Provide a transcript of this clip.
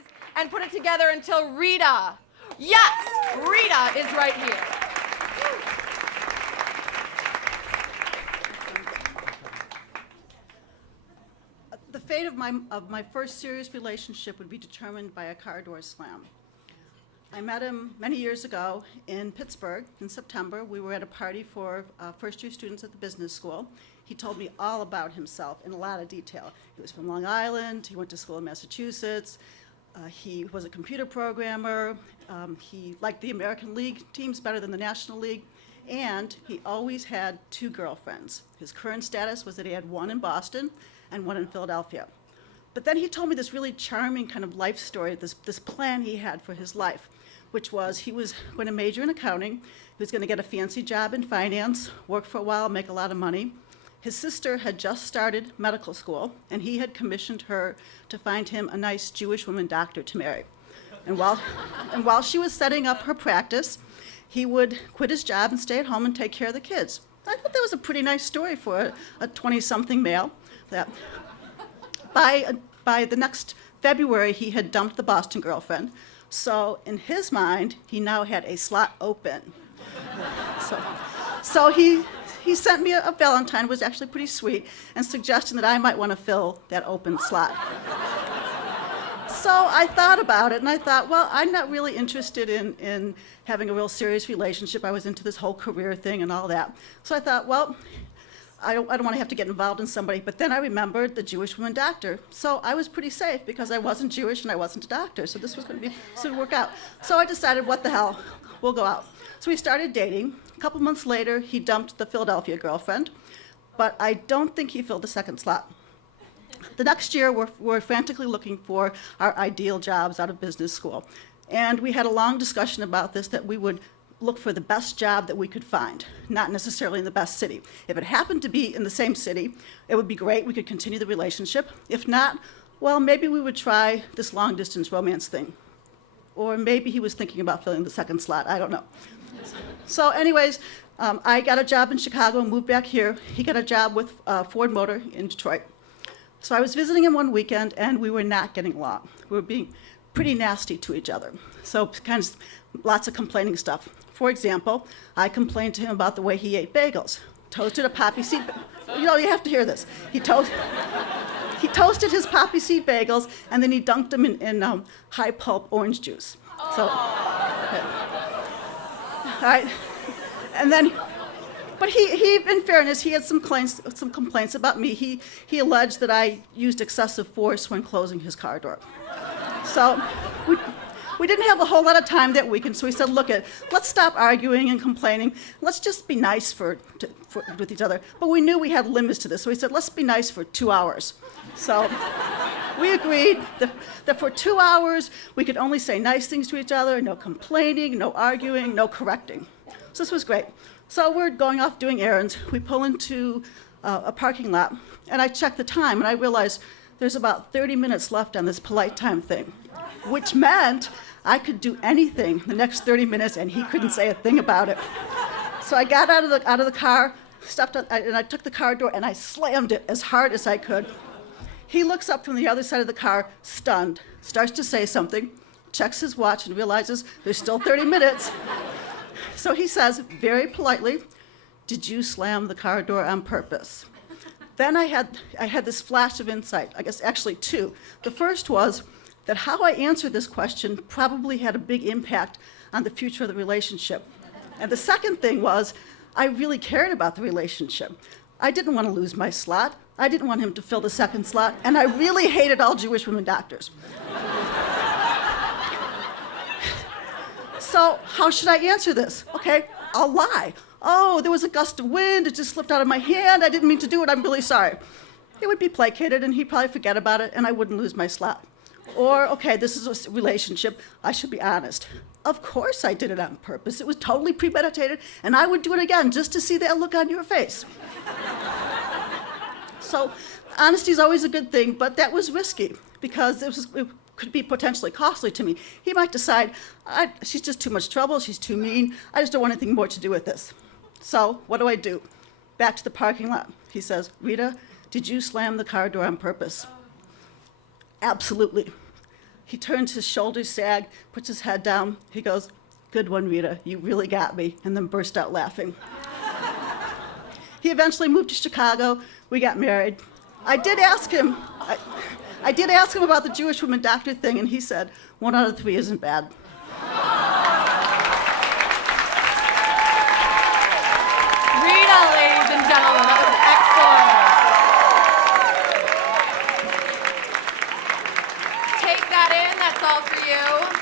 keys and put it together until Rita. Yes, Rita is right here. The fate of my first serious relationship would be determined by a car door slam. I met him many years ago in Pittsburgh in September. We were at a party for first-year students at the business school. He told me all about himself in a lot of detail. He was from Long Island. He went to school in Massachusetts. He was a computer programmer. He liked the American League teams better than the National League. And he always had 2 girlfriends. His current status was that he had one in Boston and one in Philadelphia. But then he told me this really charming kind of life story, this plan he had for his life, which was he was going to major in accounting. He was going to get a fancy job in finance, work for a while, make a lot of money. His sister had just started medical school, and he had commissioned her to find him a nice Jewish woman doctor to marry. And while she was setting up her practice, he would quit his job and stay at home and take care of the kids. I thought that was a pretty nice story for a 20-something male. That by the next February, he had dumped the Boston girlfriend. So in his mind, he now had a slot open. So he sent me a Valentine, was actually pretty sweet, and suggesting that I might want to fill that open slot. So I thought about it, and I thought, well, I'm not really interested in having a real serious relationship. I was into this whole career thing and all that. So I thought, well, I don't want to have to get involved in somebody. But then I remembered the Jewish woman doctor. So I was pretty safe because I wasn't Jewish and I wasn't a doctor. So this was going to work out. So I decided, what the hell, we'll go out. So we started dating. A couple months later, he dumped the Philadelphia girlfriend. But I don't think he filled the second slot. The next year, we're frantically looking for our ideal jobs out of business school. And we had a long discussion about this, that we would look for the best job that we could find, not necessarily in the best city. If it happened to be in the same city, it would be great. We could continue the relationship. If not, well, maybe we would try this long-distance romance thing. Or maybe he was thinking about filling the second slot. I don't know. So anyways, I got a job in Chicago and moved back here. He got a job with Ford Motor in Detroit. So I was visiting him one weekend, and we were not getting along. We were being pretty nasty to each other. So kind of lots of complaining stuff. For example, I complained to him about the way he ate bagels. Toasted a poppy seed, you have to hear this. He toasted his poppy seed bagels, and then he dunked them in high pulp orange juice. So, okay. All right, and then, but he, in fairness, he had some complaints about me. He alleged that I used excessive force when closing his car door. So we didn't have a whole lot of time that weekend, so we said, look, let's stop arguing and complaining. Let's just be nice with each other. But we knew we had limits to this, so we said, let's be nice for 2 hours. So we agreed that for 2 hours, we could only say nice things to each other, no complaining, no arguing, no correcting. So this was great. So we're going off doing errands. We pull into a parking lot, and I check the time, and I realize there's about 30 minutes left on this polite time thing, which meant I could do anything the next 30 minutes, and he couldn't say a thing about it. So I got out of the car, and I took the car door, and I slammed it as hard as I could. He looks up from the other side of the car, stunned, starts to say something, checks his watch, and realizes there's still 30 minutes. So he says, very politely, "Did you slam the car door on purpose?" Then I had this flash of insight, I guess actually 2. The first was that how I answered this question probably had a big impact on the future of the relationship. And the second thing was, I really cared about the relationship. I didn't want to lose my slot. I didn't want him to fill the second slot. And I really hated all Jewish women doctors. So how should I answer this? Okay, I'll lie. Oh, there was a gust of wind. It just slipped out of my hand. I didn't mean to do it. I'm really sorry. It would be placated, and he'd probably forget about it, and I wouldn't lose my slot. Or, okay, this is a relationship. I should be honest. Of course I did it on purpose. It was totally premeditated, and I would do it again just to see that look on your face. So honesty is always a good thing, but that was risky because it could be potentially costly to me. He might decide, she's just too much trouble, she's too mean, I just don't want anything more to do with this. So what do? Back to the parking lot. He says, "Rita, did you slam the car door on purpose?" Absolutely. He turns, his shoulders sag, puts his head down. He goes, "Good one, Rita. You really got me," and then burst out laughing. He eventually moved to Chicago. We got married. I did ask him about the Jewish woman doctor thing, and he said, 1 out of 3 isn't bad. Rita, ladies and gentlemen, that was excellent. Take that in, that's all for you.